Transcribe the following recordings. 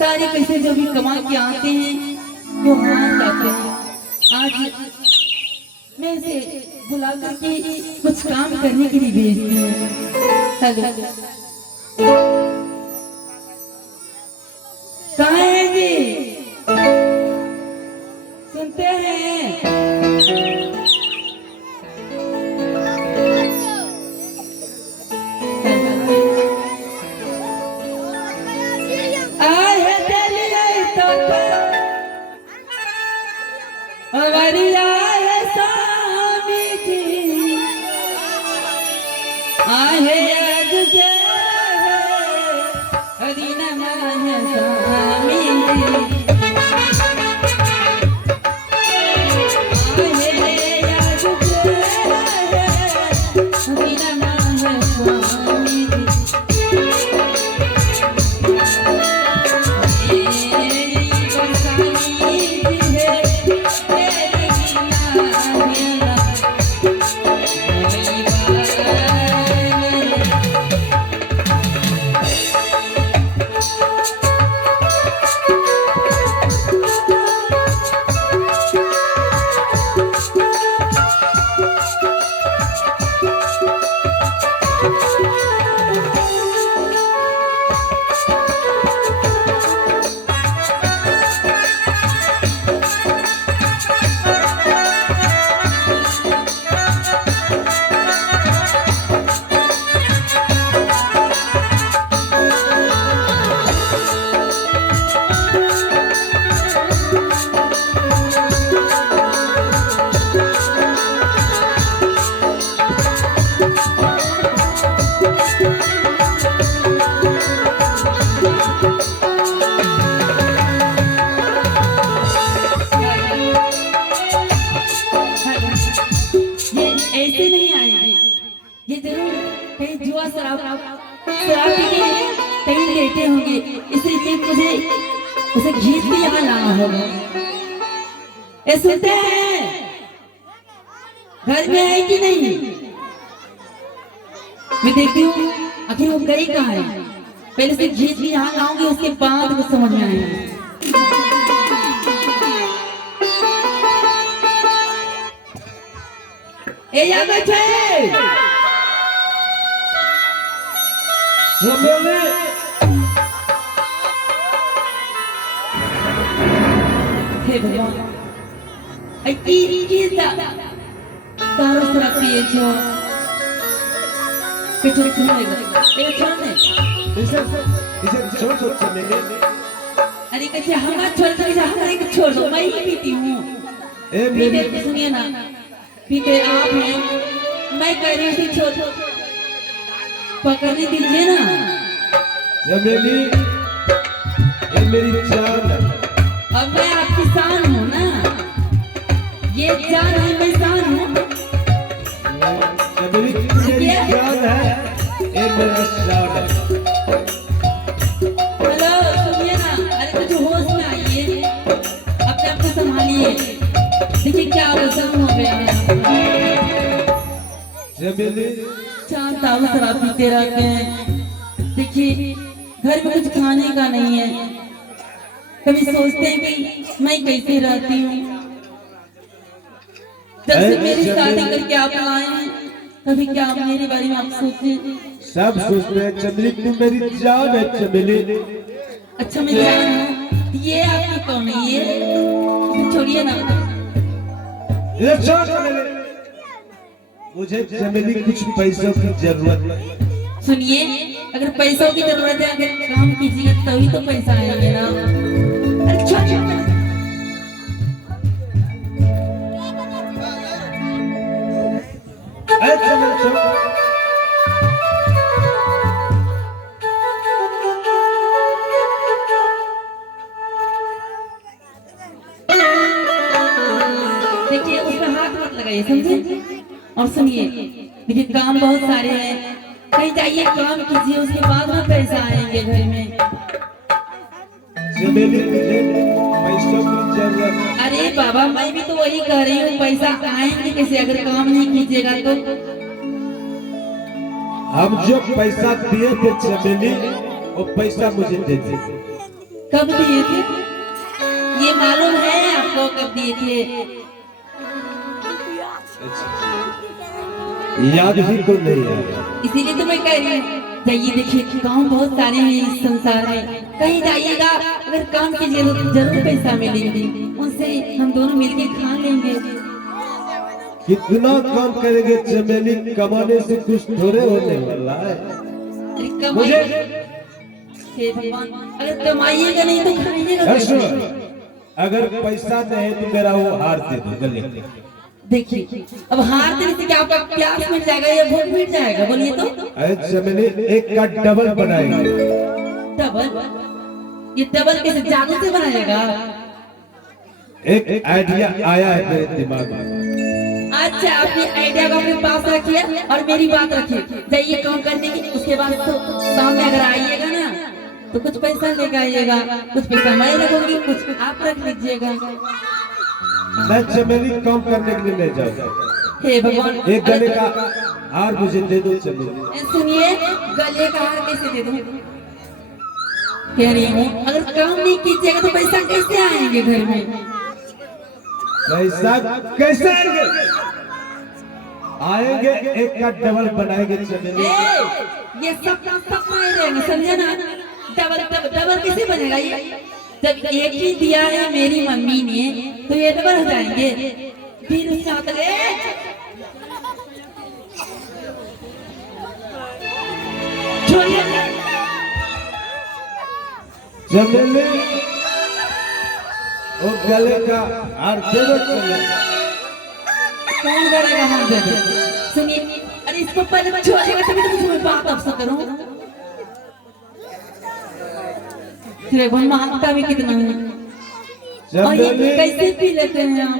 सारे पैसे जो भी कमा के आते हैं वो हार जाते हैं। आज मैं इसे बुला करके कुछ काम करने के लिए भेजती हूँ। हेलो, कहाँ है जी? सुनते हैं? आए चलिए तो हमारी आए स्वामी जी, आए आज से हरि नमः स्वामी जी। ये जरूर कहीं जुआ शराब शराब पी के कहीं लेटे होंगे, इसलिए मुझे उसे घीच के यहाँ लाना होगा। ए सुनते हैं? घर में है कि नहीं? मैं देखती हूँ आखिर वो गई कहाँ है। पहले से घीच के यहाँ लाऊंगी, उसके बाद कुछ समझ में आएगा। ए यहाँ बैठे हे भगवान, तारो शराब पिए छो पिछड़ छुड़ेगा ए छोड़ने इसे छोड़ चलेंगे। अरे कैसे हम छोड़ कर हमारे को छोड़ दो, मैं ही पीती हूँ। पीते सुनिए ना, पीते आप हैं, मैं कह रही थी छोड़ पकड़ने दीजिए ना। चमेली ये मेरी जान है। अब मैं आपकी शान हूँ ना, ये जान है, मैं शान हूँ। चमेली मेरी जान है, ये मेरा शान है। हेलो सुनिए ना, अरे कुछ होश में आइए, अपने आप को संभालिए। देखिए क्या अवसर हो गया है। चमेली चार ताऊ शराब पीते रहते हैं। देखिए घर में कुछ खाने का नहीं है, कभी सोचते हैं कि मैं कैसे रहती हूँ। जब से मेरी शादी करके आप लाए हैं, कभी क्या आप मेरे बारे में आप सोचे? सब सोचते हैं चमेली तू मेरी जान है। चमेली अच्छा मैं जान हूँ, ये आपकी कौन है? ये छोड़िए ना, ये छोड़ चमेली। मुझे चमेली कुछ पैसों की जरूरत है। सुनिए, अगर पैसों की जरूरत है, अगर काम कीजिए तभी तो पैसा आएंगे ना। अच्छा देखिए उसमें हाथ मत लगाइए, समझे? और सुनिए, देखिए काम बहुत सारे हैं, कहीं जाइए काम कीजिए, उसके बाद में पैसा आएंगे घर में। पैसों की जरूरत। अरे बाबा मैं भी तो वही कह रही हूँ, पैसा आएंगे कैसे अगर काम नहीं कीजिएगा तो? हम जो पैसा दिए थे चमेली, वो पैसा मुझे दे दे। कब दिए थे? ये मालूम है आपको कब दिए थे? याद ही तो नहीं है। इसीलिए तो मैं कह रही हूँ, जाइए देखिए काम बहुत सारे हैं इस संसार में, कहीं जाइएगा अगर काम की जरूर पैसा मिलेगी, उनसे हम दोनों मिलके खा लेंगे। कितना काम करेंगे चमेली, कमाने से कुछ थोड़े होने वाला है। अरे कमाइए, हे भगवान, अगर कमाइएगा नहीं तो खाइएगा ऐसा, कैसे? अगर पैसा नहीं है तो मेरा वो हार दे दो गले में। देखिए अब हार देने से क्या आपका प्यास मिट जाएगा या भूख मिट जाएगा? बोलिए तो। अरे चमेली एक का डबल बनाएंगे। डबल? ये डबल कैसे, जादू से बनाएगा? एक आइडिया आया है मेरे दिमाग में। अच्छा, अपनी आइडिया को अपने पास रखिए और मेरी बात रखिए। जाइए काम करने की, उसके बाद तो शाम में अगर आइएगा ना तो कुछ पैसा लेकर आइएगा, कुछ पैसा मैं रखूंगी, कुछ आप रख लीजिएगा। मैं चमेली काम करने के लिए ले जाऊंगा। हे भगवान, एक गले का हार मुझे दे दो चमेली। सुनिए, गले का हार कैसे दे दूं? कह रही हूँ अगर काम नहीं कीजिएगा तो पैसा कैसे आएंगे घर में? पैसा कैसे आएंगे? आएंगे, एक का डबल बनाएंगे चमेली। ये सब मायने रहेंगे, समझे ना? डबल डबल कैसे बनेगा ये? जब एक ही दिया है मेरी मम्मी ने तो ये डबल हो जाएंगे। फिर उसका चमेली वो गले का हार दे दो चमेली। कौन करेगा हाथ दे दो? सुनिए, अरे इसको पहले मैं छोड़ेगा तभी तो मैं बात आपसे करूं। भगवान मांगता भी कितना है और ये कैसे पी लेते हैं आप?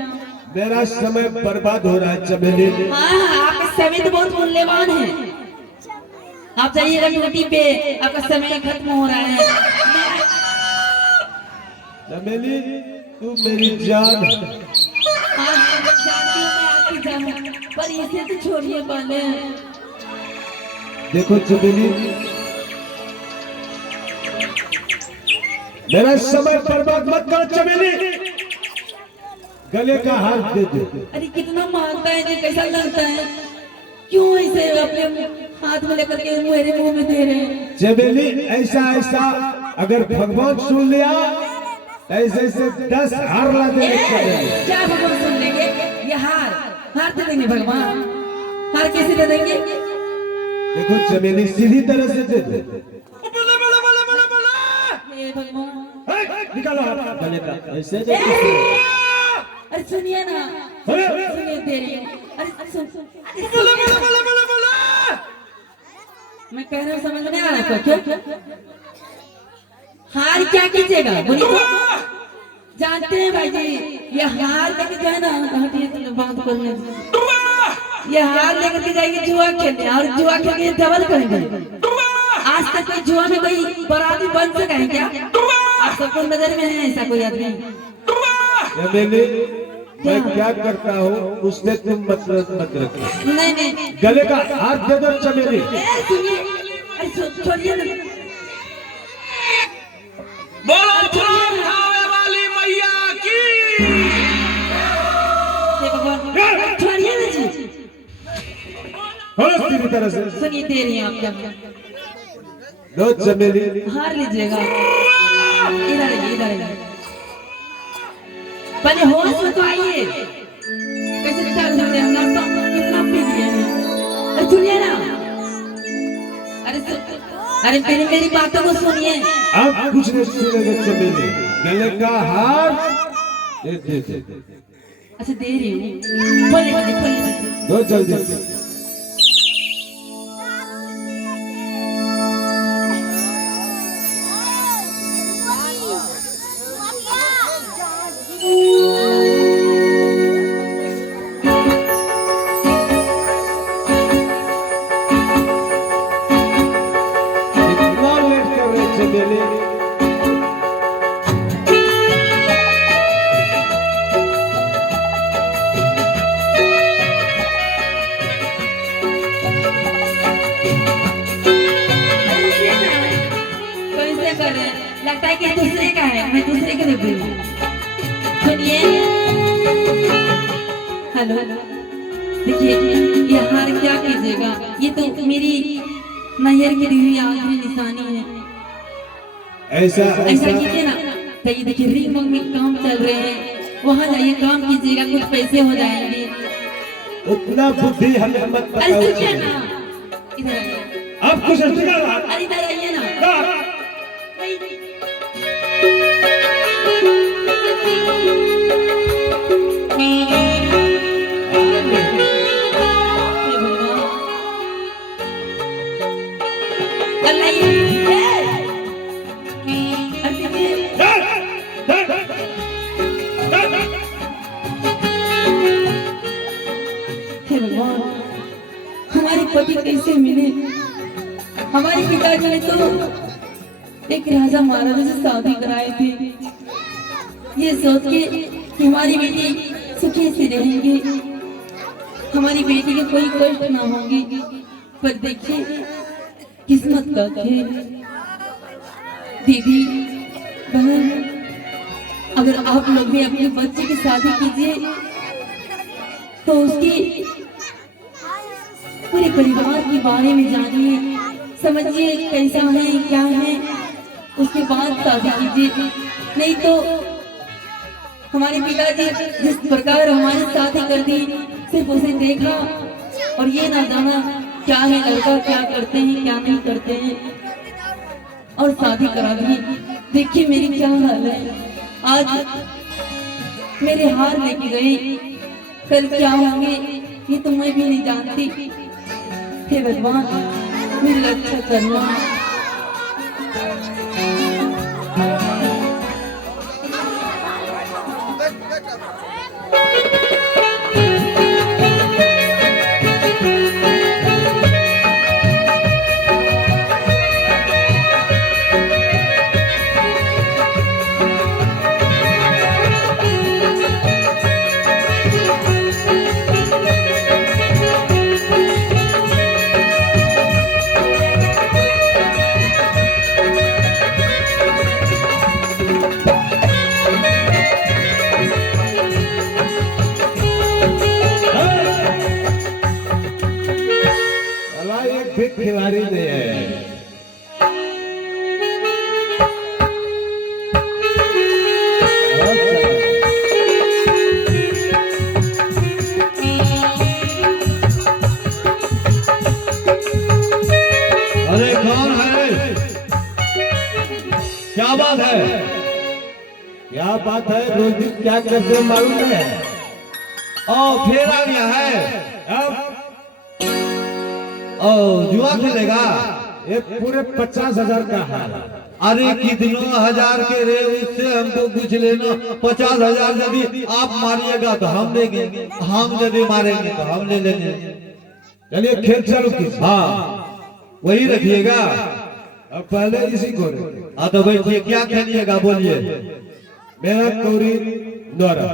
मेरा समय बर्बाद हो रहा है चमेली। हाँ, आपका समय तो बहुत मूल्यवान है। आप जाइएगा ड्यूटी पे, आपका समय खत्म हो रहा है। चमेली तू मेरी जान। हाँ, मैं जानती हूँ, मैं आपकी जान हूँ, पर इसे तो छोड़िए पहले। देखो चमेली, मेरा समय बर्बाद मत कर चमेली, गले का हार दे दो। अरे कितना मांगता है, ये कैसा लगता है? क्यों ऐसे अपने हाथ में लेकर के मेरे मुंह में दे रहे हैं? चमेली ऐसा ऐसा अगर भगवान सुन लिया ऐसे ऐसे 10 हार ला देंगे चमेली। क्या भगवान सुन लेंगे? ये हार दे देंगे भगवान? हार कैसे दे देंगे? देखो चमेली सीधी तरह से दे दो। हे भगवान, निकालो हाथ गले का, ऐसे दे दो। अरे सुनिए ना, सुनिए दे रही हूँ। अरे सुन, मैं कह रहा हूँ, समझ में नहीं आ रहा क्या? हार क्या कीजिएगा बोलिए तो? जानते हैं भाई जी, ये हार लेके जो है ना, हटिए तो बात कर ले। ये हार लेकर के जाएंगे जुआ खेलने, और जुआ खेल के डबल करेंगे। आज तक कोई जुआ में कोई बराती बन सका है क्या? आप सबको नजर में है ऐसा कोई आदमी? चमेली मैं क्या करता हूँ उससे तुम मतलब मत रखो। नहीं नहीं, गले का हाथ दे दो चमेली। सुनिए, अरे छोड़िए ना। बोलो उठावे वाली मैया की। हे भगवान, छोड़िए ना जी। सीधी तरह से सुनिए दे रही हैं आप क्या? लो चमेली। हार लीजिएगा। इधर आइए, इधर आइए, पहले होश में तो आइए। कैसे चल रहे हैं ना, तो कितना पी लिए हैं? अरे सुनिए ना, अरे मेरी बातों को सुनिए। आप कुछ नहीं सुनेंगे चमेली, गले का हार दे दे। अच्छा दे रही हूँ, खोलिए दो जल्दी से। कैसे करें? लगता है कि दूसरे का है, मैं दूसरे के देख रही हूँ। सुनिए, हेलो, देखिए ये हार क्या कीजिएगा, ये तो मेरी नैयर की दी हुई आखिरी निशानी है। ऐसा ऐसा ऐसा कीजिए ना, तो ये देखिए रिंग में काम चल रहे हैं, वहाँ जाइए काम कीजिएगा, कुछ पैसे हो जाएंगे। उतना बुद्धि हमें मत अरे बताओ। सुनिए ना, इधर आइए, अब कुछ निकल रहा अरे इधर आइए ना। हे भगवान, अल्लाह ये, अरे देखिए, हे भगवान, हमारे पति कैसे मिले? हमारे पिताजी ने तो एक राजा महाराजा से शादी कराए थे, ये सोच के कि हमारी बेटी सुखी से रहेंगे, हमारी बेटी के कोई कष्ट ना होंगे। पर देखिए किस्मत का खेल। दीदी, बहन, अगर आप लोग भी अपने बच्चे की शादी कीजिए तो उसकी पूरे परिवार के बारे में जानिए, समझिए कैसा है क्या है, उसके बाद शादी कीजिए। नहीं तो हमारे पिताजी जिस प्रकार हमारी शादी कर दी, सिर्फ उसे देखा और ये ना जाना क्या है लड़का, क्या करते हैं क्या नहीं करते हैं, और शादी करा दी। देखिए मेरी क्या हाल है, आज मेरे हार लेके गए, कल क्या होंगे ये तो मैं भी नहीं जानती। हे भगवान, मेरी रक्षा करना। अला एक भी खिलाड़ी नहीं है। अरे कौन है? क्या बात है? क्या बात है, रोज दिन क्या करते हो मालूम है? ओ फिर आ गया है। अब ओ जुआ खेलेगा? ये पूरे 50,000 का हाल है। अरे कितनों हजार के रे, उससे हमको पूछ लेना। 50,000 यदि आप मारिएगा तो हम देंगे, हम यदि मारेंगे तो हम ले लेंगे। चलिए खेल चालू कीजिए। हाँ वही रखिएगा। अब पहले इसी को हाँ तो बैठिए, क्या खेलिएगा बोलिए। मेरा कौरी नौरा।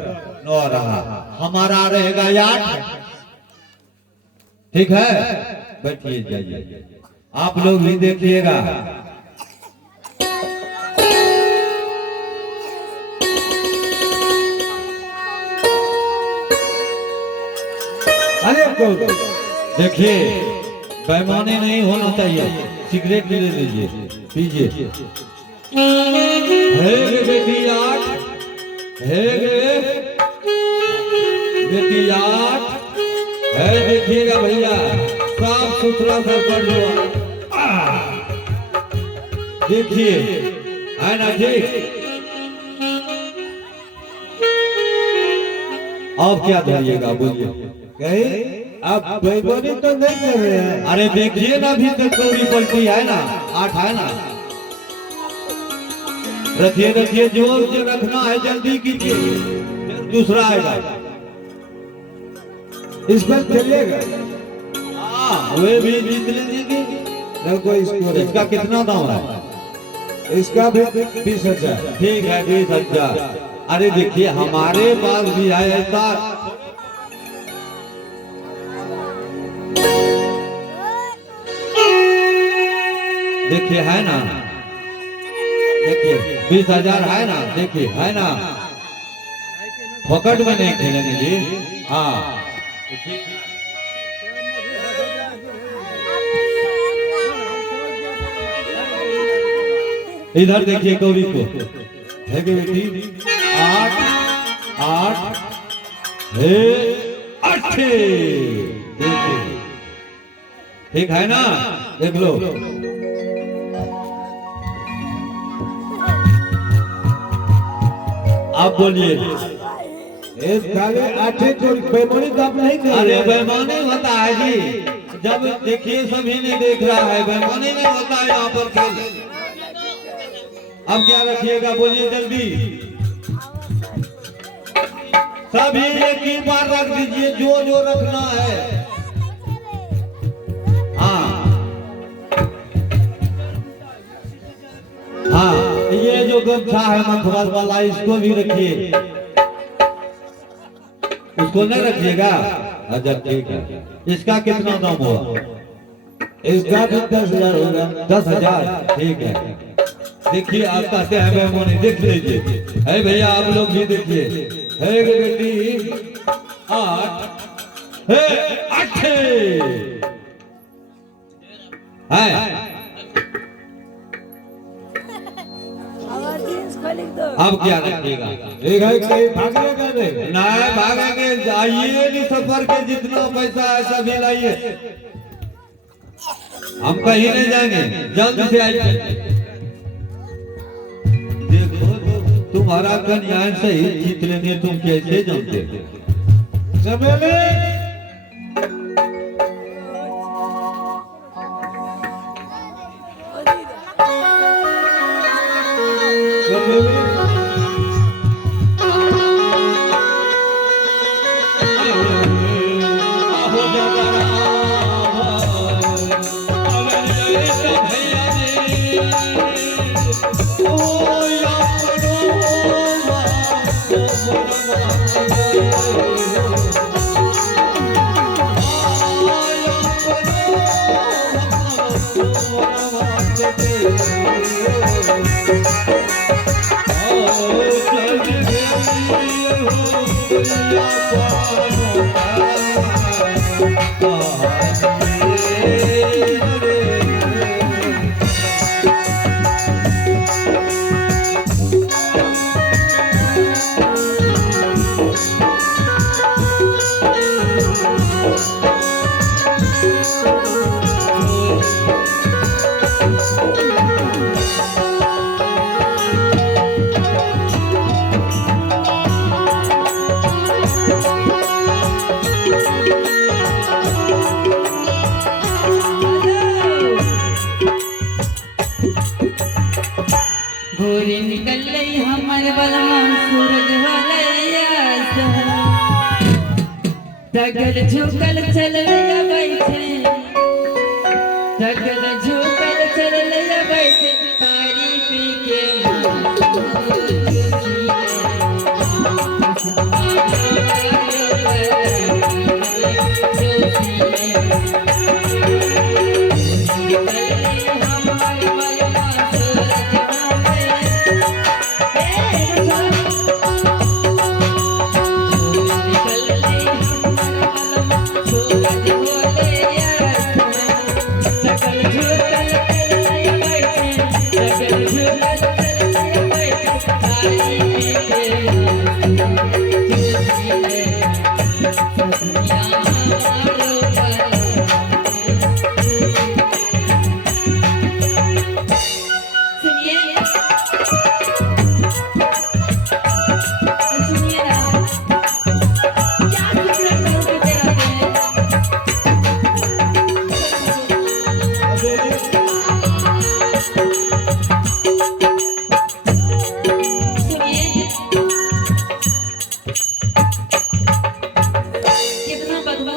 नौ रहा, हमारा रहेगा 8। ठीक है, बैठिए जाइए, आप लोग भी देखिएगा। अरे कौरी, देखिए बेईमानी नहीं होना चाहिए। सिगरेट भी ले लीजिए, पीजिए। है गे बेटी 8, है गे बेटी 8 है। देखिएगा भैया, साफ सुथरा सब कर लो। देखिए है ना ठीक। अब क्या धरिएगा बोलिए। कहीं आप बेईमानी तो नहीं कर रहे हैं? अरे देखिए ना, अभी तक कौड़ी पलटी है ना, 8 है ना। रखिए रखिए, जोर से रखना है, जल्दी कीजिए, दूसरा आएगा। इस पर खेलिएगा। हाँ वे भी जीत लेंगे। देखो इसको, इसका कितना दाम है? इसका भी 20,000। ठीक है 20,000। अरे देखिए हमारे पास भी है ऐसा। देखिए है ना, देखिए 20,000 है ना, देखिए है ना, फोकट में नहीं खेलेंगे जी। हाँ इधर देखिए कौड़ी को है कि बेटी 8 8 है 8 देखिए ठीक है ना, देख लो। आप बोलिए। इस खाली 8 को बेमानी तो आप नहीं कर अरे बेईमानी होता है जी, जब देखिए सभी नहीं देख रहा है, बेईमानी नहीं होता है यहाँ पर खेल। अब क्या रखिएगा बोलिए जल्दी, सभी एक ही बार रख दीजिए जो जो रखना है। हाँ हाँ ये जो गमछा है मखमल वाला इसको भी रखिए, उसको नहीं रखिएगा। अच्छा ठीक है, इसका कितना दाम हुआ? इसका भी 10,000 होगा। 10,000 ठीक है। देखिए आप कहते हैं बेईमानी, देख लीजिए है भैया, आप लोग भी देखिए है कि बेटी 8 है 8 है। अब क्या रखिएगा? ठीक है, कहीं भागने का नहीं। नहीं भागेंगे, आइए नहीं सफर के जितना पैसा है सभी लाइए, हम कहीं नहीं जाएंगे, जल्द से आइए। देखो तुम्हारा कन्या सही जीत लेंगे, तुम कैसे जानते? चमेली भोरे निकल रही हमर बलमा सूरज होलैया तगल झुकल चल रैया बैठे, तगल झुकल चल रैया बैठे, तारी पी के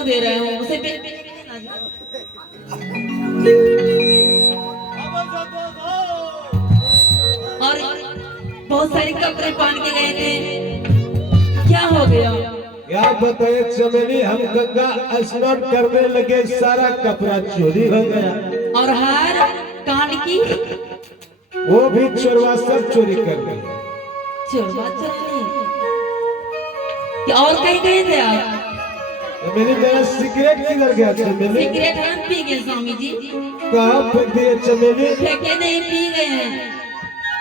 दे रहे हो उसे और बहुत सारे कपड़े पहन के गए थे, क्या हो गया? क्या बताए चमेली, हम गंगा स्नान करने लगे, सारा कपड़ा चोरी हो गया। और हार कान की वो भी चोरवा सब चोरी कर गए। चोरवा चोरी कि और कहीं गए थे आप? चमेली मेरा सिगरेट किधर गया चमेली? सिगरेट हम पी गए स्वामी जी। कहाँ फेंक दिए चमेली? फेंके नहीं, पी गए हैं।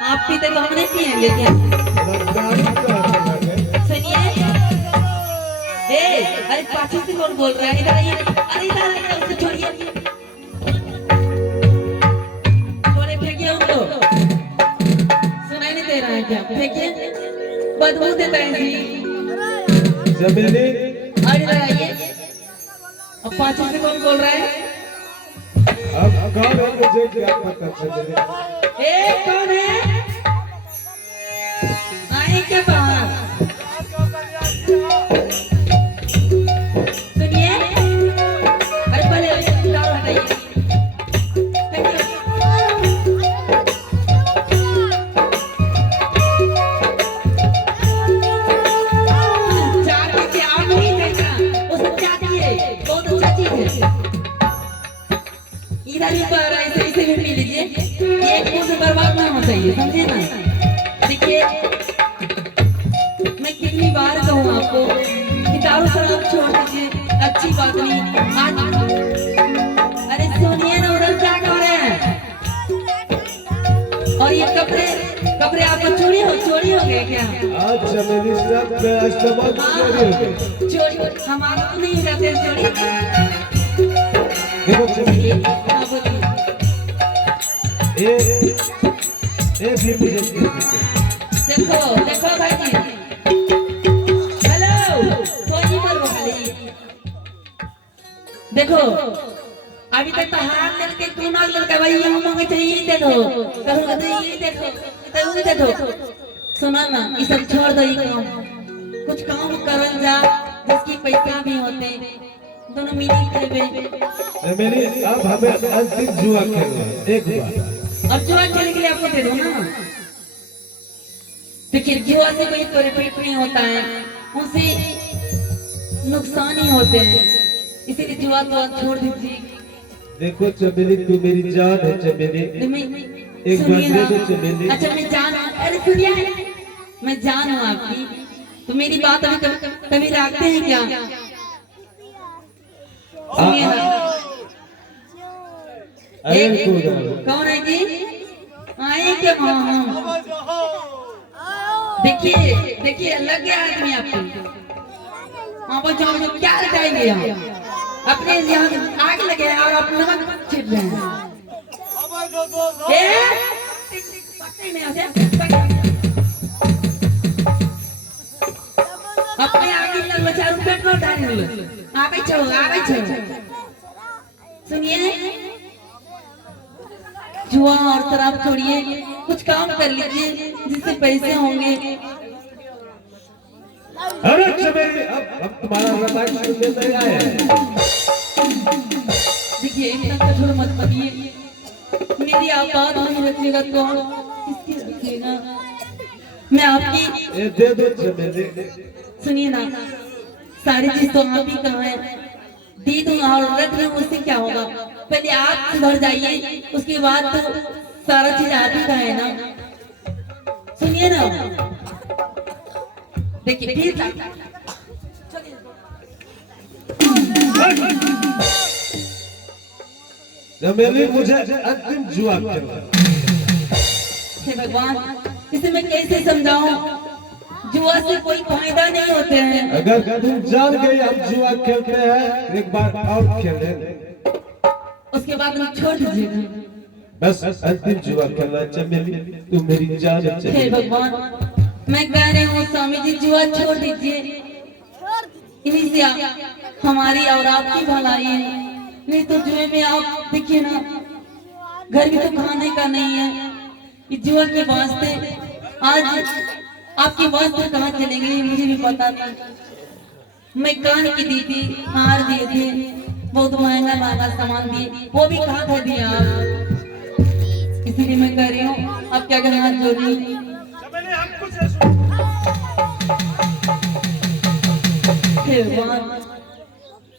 आप पीते तो हम नहीं पिएंगे क्या? सुनिए, अरे पाछे से कौन बोल रहा है? इधर आइए, अरे इधर आइए, उसे छोड़िए, छोड़े, फेंकिए उनको। सुनाई नहीं दे रहा है क्या? फेंकिए, बदबू देता है जी। चमेली और इधर आइए। अब पाछे से कौन बोल रहा है? अब कौन है मुझे क्या पता चमेली? कौन है? आए क्या बाहर? सुनिए, अरे पहले दारू हटाइए। चाय पीजिए, आप नहीं खाएगा, उसमें क्या दिए? बहुत अच्छा चीज है। इधर भी पर ऐसे भी पी लीजिए, एक मुंह से बर्बाद ना होना चाहिए, समझे ना? देखिए, मैं कितनी बार कहूँ आपको कि दारू शराब छोड़ दीजिए, अच्छी बात नहीं। आज अरे सुनिए ना, उधर क्या कर रहे हैं? और ये कपड़े आपको चोरी हो गए क्या? आज चमेली सब सामान चोरी हो गए। चोरी हमारा तो नहीं करते चोरी। देखो चमेली हाँ, बोलिए। ये भी मुझे देखो भाई जी, हेलो, कोई मत बोलिए। देखो, अभी तक तो हाथ करके कोना लड़का भाई ये मांगे चाहिए, ये दे दो, करूँगा तो ये देखो, तो ये देखो। सुना ना, ये सब छोड़ दो, ये काम, कुछ काम करल जा जिसकी पैसा भी होते, दोनों मिली खेलबे। मेरी अब हमें अंतिम जुआ खेलना है, एक बार। अब जुआ खेलने के लिए आपको दे दो ना। देखिए, जुआ से कोई प्रॉफिट नहीं होता है, उनसे नुकसान ही होते हैं, इसीलिए जुआ तो आप छोड़ दीजिए। देखो चमेली, तू मेरी जान है चमेली, एक बार सुनिए दे ना। दो चमेली। अच्छा, मैं जान, अरे सुनिए, मैं जान हूँ आपकी, तो मेरी बात अभी कभी रखते हैं क्या? सुनिए ना। अरे कौन है जी? आए क्या मामा? देखिए लग गया आदमी आपको। हाँ, बच्चों क्या जाएंगे हम? अपने यहाँ आग लगे हैं और आप नमक छिट रहे हैं। अपने आगे लग बचा पेट्रोल डालने आगे छो। सुनिए, जुआ और शराब छोड़िए, कुछ काम कर लीजिए जिससे पैसे होंगे। अरे चमेली, अब तुम्हारा रामायण सुनने नहीं आया है। देखिए, इतना कठोर मत बनिए, मेरी आप बात नहीं रखिएगा तो किसकी रखिएगा? मैं आपकी, ये दे दो चमेली। सुनिए ना, सारी चीज तो आप ही कहाँ है, दे दूं और रख लूं, उससे क्या होगा? पहले आप सुधर जाइए, उसके बाद तो सारा चीज आप ही का है ना। सुनिए ना, देखिए फिर चमेली, मुझे अंतिम जुआ खेलना है। हे भगवान, इसे मैं कैसे समझाऊं? जुआ से कोई फायदा नहीं होते हैं। अगर तुम जान गई हम जुआ खेलते हैं, एक बार और खेलें, उसके बाद हम छोड़ दीजिएगा। बस अंतिम जुआ खेलना है चमेली, तू मेरी जान है हे चमेली। भगवान, मैं कह रही हूँ स्वामी जी, जुआ छोड़ दीजिए, इन्हीं से हमारी और आपकी भलाई है। नहीं तो जुए में आप देखिए ना, घर भी तो खाने का नहीं है, ये जुआ के वास्ते आज आपके वास्ते कहाँ चलेंगे ये मुझे भी पता था। मैं कान की दी थी, हार दिए थे, बहुत महंगा सामान दिए, वो भी कहाँ था दिया आप? इसीलिए मैं कह रही हूँ, आप क्या कहना हाथ जोड़ रही?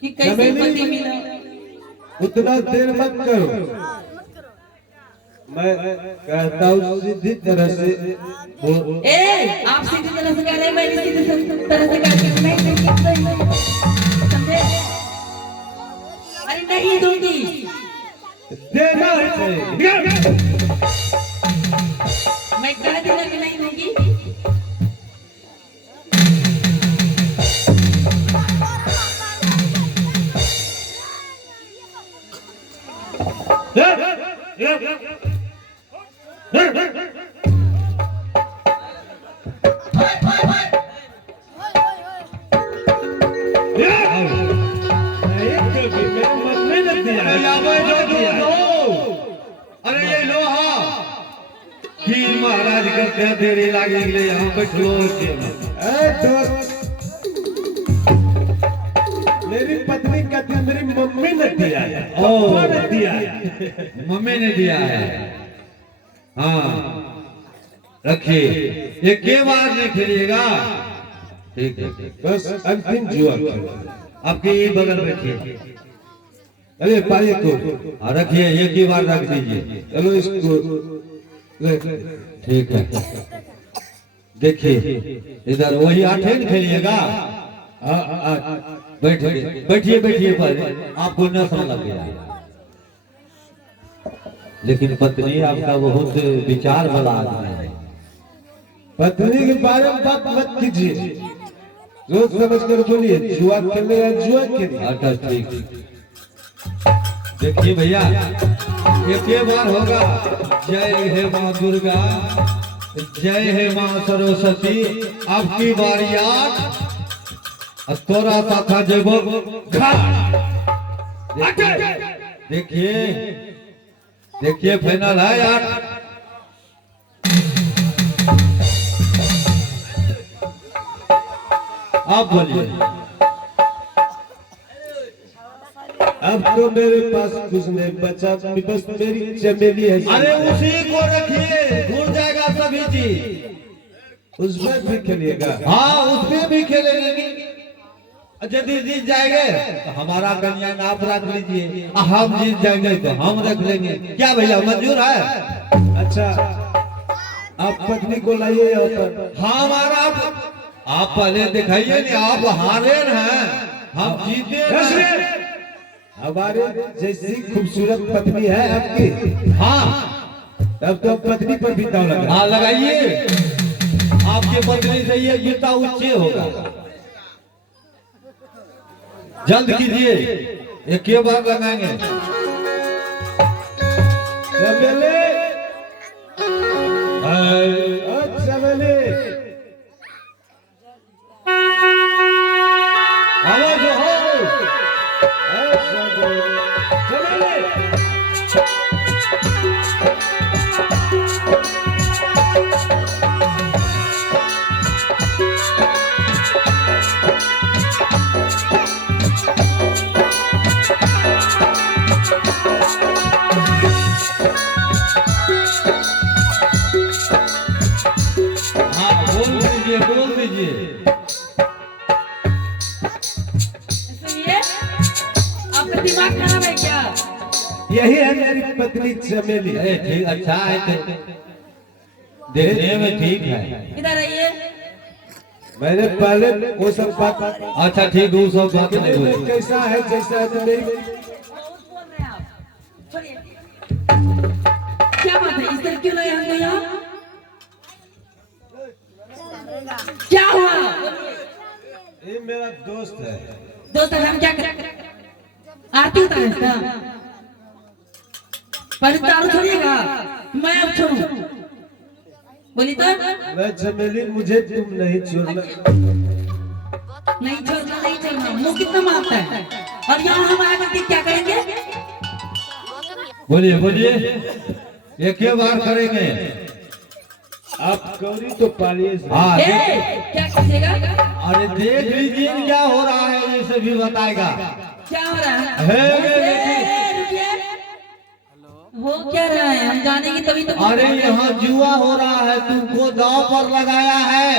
ये कैसे पति मिला? उतना देर मत करो, मैं कहता हूँ सीधी तरह से वो ए आप सीधी तरह से कह रहे हैं, मैं सीधी तरह से कह रही हूँ। नहीं समझे? अरे नहीं दूंगी, देना है। मैं कह दूंगा कि नहीं दूंगी। अरे ये लो हाँ की महाराज करते हैं देरी लागेगी यहाँ पे खलो मेरी पत्नी कहती है मेरी मम्मी ने दिया है, पापा ने दिया है। मम्मी ने दिया है। हाँ रखिए, ये के बार नहीं खेलिएगा। ठीक है बस अंतिम जुआ खेलो। आपके बगल बैठिए। अरे पारी को हाँ रखिए, एक ही बार रख दीजिए। चलो इसको ठीक है। देखिए इधर वही आठेन खेलिएगा। बैठिए बैठिए बैठिए पर आपको न समझ लग गया। लेकिन पत्नी आपका बहुत विचार वाला आदमी है। पत्नी के बारे में बात मत कीजिए, सोच समझ कर बोलिए। जुआ खेलने या जुआ खेलने। अच्छा ठीक। देखिए भैया एक बार होगा। जय हे माँ दुर्गा, जय हे माँ सरस्वती। आपकी बारी आज तोरा साथा जेबो देखिए देखिए फाइनल है यार। आप बोलिए। अब तो मेरे पास कुछ नहीं बचा, बस मेरी चमेली है। अरे उसी को रखिए, भूल जाएगा सभी चीज। उसमें भी खेलिएगा। हाँ उसमें भी खेलेंगे। यदि जीत जाएंगे तो हमारा कन्या नाप रख लीजिए, हम जीत जाएंगे तो हम रख लेंगे। क्या भैया मंजूर है? अच्छा आप पत्नी को लाइए यहाँ पर। हाँ हमारा आप पहले दिखाइए नहीं, आप हारे हैं हम जीते हैं। हमारे जैसी खूबसूरत पत्नी है आपकी। हाँ तब तो पत्नी पर भी दाव लगा। हाँ लगाइए। आपके पत्नी से ये जूता ऊंचे होगा। जल्द कीजिए, एक के बार लगाएंगे। चमेली, चमेली, आवाज हो। चमेली। बोल दीजिए। सुनिए, आपका दिमाग खराब है क्या? यही है मेरी पत्नी चमेली। अरे ठीक, अच्छा है तो देखने में ठीक है। इधर आइए। मैंने पहले वो सब बात। अच्छा ठीक, वो सब बात नहीं बोले। कैसा है जैसा है तो मेरी। बोल रहे हैं आप, छोड़िए। क्या बात है, इस तरह क्यों लाए हमको यहाँ? क्या हुआ? ये मेरा दोस्त है। दोस्त हम क्या करें? आरती उतारे इसका। पहले तारू छोड़िएगा, मैं अब छोड़ूं। बोली तो मैं चमेली, मुझे तुम नहीं छोड़ना। नहीं छोड़ना, नहीं छोड़ना। मुंह कितना मारता है। और यहाँ हम आगे के क्या करेंगे? बोलिए बोलिए, एक ही बार करेंगे। आप गौरी तो पालिए। हाँ क्या कीजिएगा? अरे देख लीजिए क्या हो रहा है, इसे भी बताएगा। क्या हो रहा है? रुकिए। हो क्या रहा है, हम जानेंगे तभी तो। अरे यहाँ जुआ हो रहा है, तुमको दांव पर लगाया है,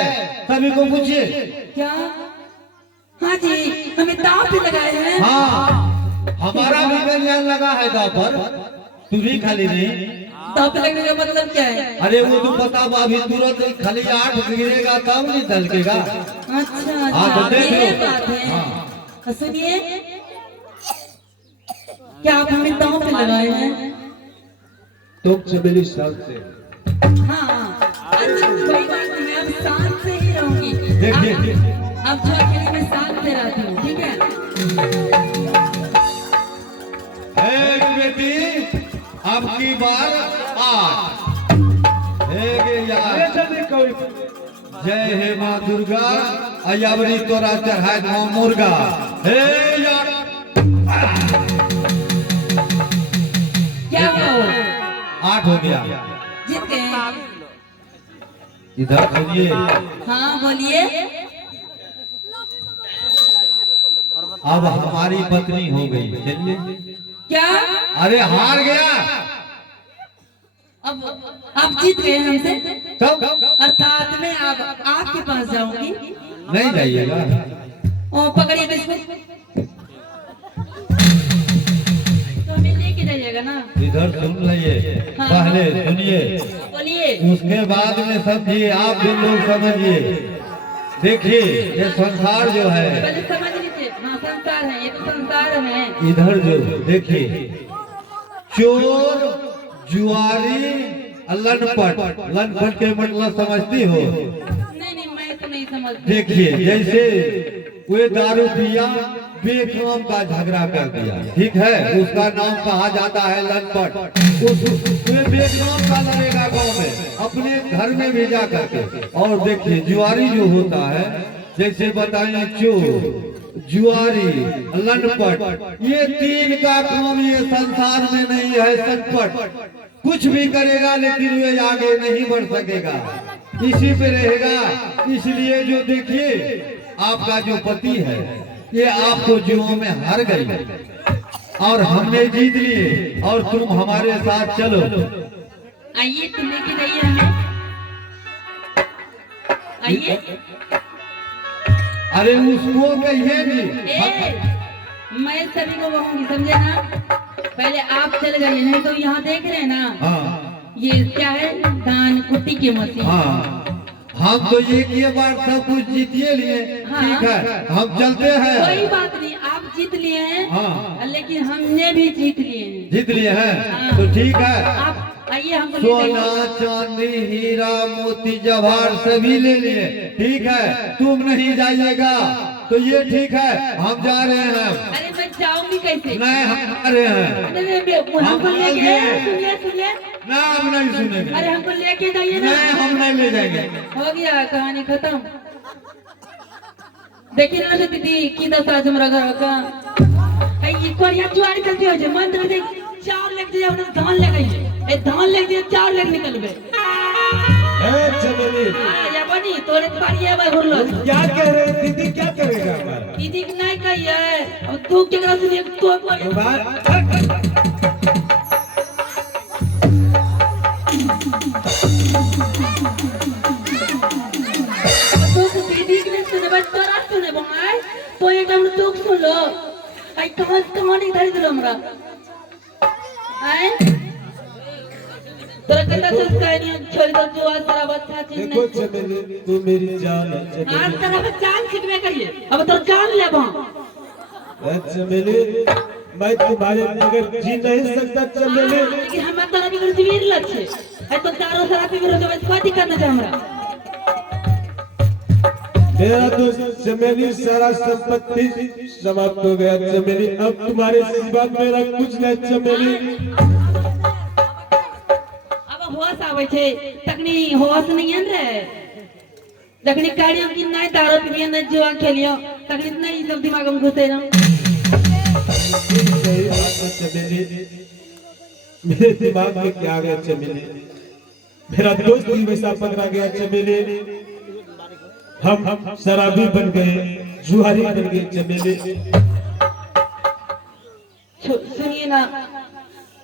सभी को पूछिए। क्या? हाँ जी, हमें दांव पे लगाए हैं। हाँ हमारा भी गलियान लगा है दांव पर। तू भी खाली नहीं। टॉप लगने का मतलब क्या है? अरे वो तो पता बा, अभी तुरंत खाली 8 गिरेगा तब नहीं तलकेगा। अच्छा हाँ, तो देख ये लो। बात है। हाँ। तो सुनिए, क्या आप हमें दांव पे लगाए हैं? तुम चमेली साल से हाँ, अच्छा कोई बात नहीं, मैं अब शांत से ही रहूंगी। देखिए। अब जो अकेले में शांत से रहती हूँ, ठीक है? बेटी अब की बार 8 जय हे माँ दुर्गा अयावरी तोरा चढ़ाए माँ मुर्गा। हे यार क्या हो? 8 हो गया। जीत गए? इधर सुनिए, हाँ बोलिए। अब हमारी पत्नी हो गई। चलिए। क्या? अरे हार गया। अब आप जीत गए हमसे, तब अर्थात मैं अब आपके पास जाऊंगी। नहीं जाइएगा। ओ पकड़िए बिस्कुट, तो हमें लेके जाइएगा ना। इधर सुन लीजिए, पहले सुनिए, बोलिए। उसके बाद में समझिए। आप भी लोग समझिए। देखिए ये संसार जो है, पहले समझ लीजिए। हाँ संसार है, ये तो संसार है। इधर जो देखिए, चोर जुआरी लनपट। लनपट के मतलब समझती हो? नहीं मैं तो नहीं समझती। देखिए जैसे वे दारू पिया, बेकाम का झगड़ा कर दिया, ठीक है, उसका नाम कहा जाता है लनपट। वे बेकाम का लड़ेगा गांव में, अपने घर में भी जा करके। और देखिए जुआरी जो होता है, जैसे बताइए चोर जुआरी लनपट, ये 3 का काम ये संसार में नहीं है। संपट कुछ भी करेगा लेकिन वे आगे नहीं बढ़ सकेगा, इसी पे रहेगा। इसलिए जो देखिए आपका जो पति है, ये आपको जुओं में हार गई और हमने जीत लिए, और तुम हमारे साथ चलो। आइए तुम लेके जाइए हमें, आइए। अरे उसको कहिए भी। मैं सभी को कहूंगी, समझे ना? पहले आप चल गए, नहीं तो यहाँ देख रहे हैं ना। हाँ ये क्या है? धान कुट्टी की मशीन। हाँ, हम तो एक ही बार सब कुछ जीतिए लिए। हाँ। ठीक है, हम चलते कोई हैं। बात नहीं, आप जीत लिए हैं। हाँ। लेकिन हमने भी जीत लिए हैं। जीत लिए हैं हाँ। तो ठीक है। आप आइए, हमको ले सोना जाइए। चांदी हीरा मोती जवाहर सभी ले लिए, ठीक है। तुम नहीं जाइएगा तो ये ठीक है, हम जा रहे हैं। अरे मैं जाऊंगी कैसे? नहीं, हम जा रहे हैं। हमको लेके सुनिए सुनिए। ना हम नहीं सुनेंगे। अरे हमको लेके जाइए ना। नहीं, हम नहीं ले जाएंगे। हो गया कहानी खत्म। देखिए ना दीदी की दशा हमरा घर का। ये कोरिया जुआरी चलती हो जे मंत्र दे, 4 लेके जाइए, अपना धान ले गई। ए धान लेके जाइए, 4 लेके निकलबे। चमेली या बनी तोरे पारिया में घुरलो। क्या कह रहे हैं? दीदी क्या करेगा हमारा? दीदी के नहीं कहिए, अब तू केकरा सुनिए तो तो दीदी के नहीं सुने, तोरा सुने बंगाई तो एक हम तो सुन लो। आई कहानी धरी दिलो हमरा। आए तोरा कता संस्कार नहीं छोड़ दो, जो आज तेरा बच्चा चीज देखो नहीं। चमेली, तू मेरी जान है आज चमेली। तेरा जान सीखने करिए, अब तो जान ले बा। चमेली, मैं तुम्हारे बगैर जी नहीं सकता चमेली। लेकिन हम तोरा बिगर जीवीर लच्छे है तो चारों तरफ बिगर हो तो कोई दिक्कत नहीं हमरा। मेरा तो चमेली सारा संपत्ति समाप्त हो गया चमेली। अब तुम्हारे सिवा मेरा कुछ नहीं चमेली। अब होश आवे छे, तकनी होश नहीं है रे। तकनी काड़ियों की नहीं दारू पिए नहीं जुआ खेलियो, तकनी नहीं लोग दिमाग में घुसे ना। सही बात है चमेली, मेरे दिमाग में क्या आ गया चमेली? मेरा दोस्त भी वैसा पकड़ा गया चमेली। हम शराबी बन गए, जुआरी बन गए चमेली। सुनिए ना,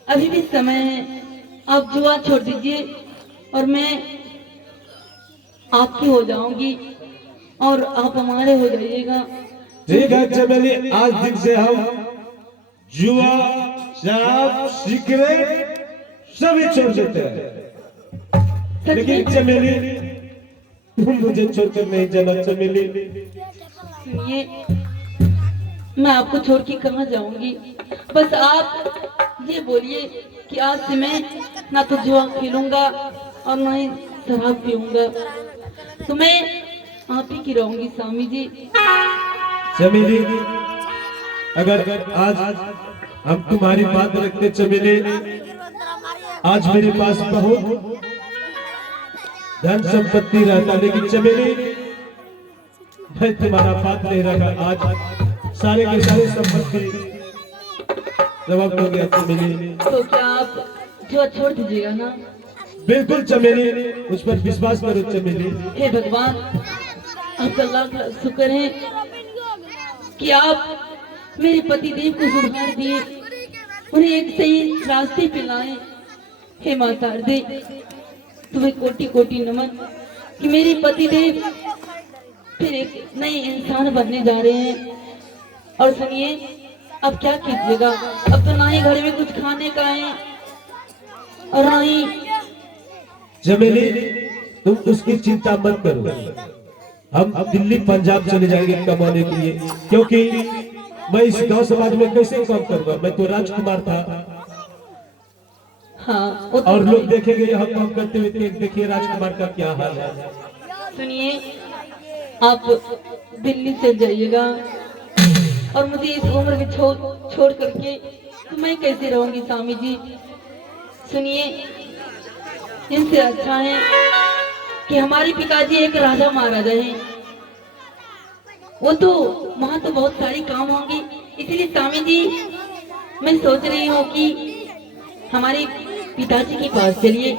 अभी भी समय है, आप जुआ छोड़ दीजिए और मैं आपकी हो जाऊंगी और आप हमारे हो जाइएगा। ठीक है चमेली, आज दिन से हम जुआ, शराब, सिगरेट सभी छोड़ देते हैं, लेकिन चमेली तुम मुझे छोड़कर नहीं जाना चमेली। सुनिए, मैं आपको छोड़ के कहाँ जाऊंगी। बस आप ये बोलिए कि आज से मैं ना तो जुआ खेलूंगा और ना ही शराब पीऊंगा, तो मैं आप ही की रहूंगी स्वामी जी। चमेली, अगर आज हम तुम्हारी बात रखते चमेली, आज मेरे पास बहुत धन संपत्ति रहता, लेकिन चमेली मैं तुम्हारा बात नहीं रखा। आज सारे के सारे संपत्ति जवाब हो गया चमेली। तो क्या आप जुआ छोड़ दीजिएगा ना? बिल्कुल चमेली, उस पर विश्वास करो चमेली। हे भगवान, आपका लाख लाख शुक्र है कि आप मेरे पति देव को सुधार दिए, उन्हें एक सही रास्ते पे लाए। हे माता दे, तुम्हें कोटि कोटि नमन कि मेरे पति देव फिर एक नए इंसान बनने जा रहे हैं। और सुनिए, अब क्या कीजिएगा, अब तो ना ही घर में कुछ खाने का है और ना ही। चमेली, तुम उसकी चिंता मत करो, हम दिल्ली पंजाब चले जाएंगे कमाने के लिए, क्योंकि मैं इस गांव समाज में कैसे काम करूंगा। मैं तो राजकुमार था। हाँ, वो तो और लोग देखेंगे यहाँ काम करते हुए, देखिए राजकुमार का क्या हाल है। सुनिए, आप दिल्ली चल जाइएगा और मुझे इस उम्र में छोड़ करके तो मैं कैसे रहूंगी स्वामी जी। सुनिए, इनसे अच्छा है कि हमारे पिताजी एक राजा महाराजा हैं, वो तो वहां तो बहुत सारे काम होंगे। इसलिए स्वामी जी, मैं सोच रही हूँ कि हमारे पिताजी के पास चलिए।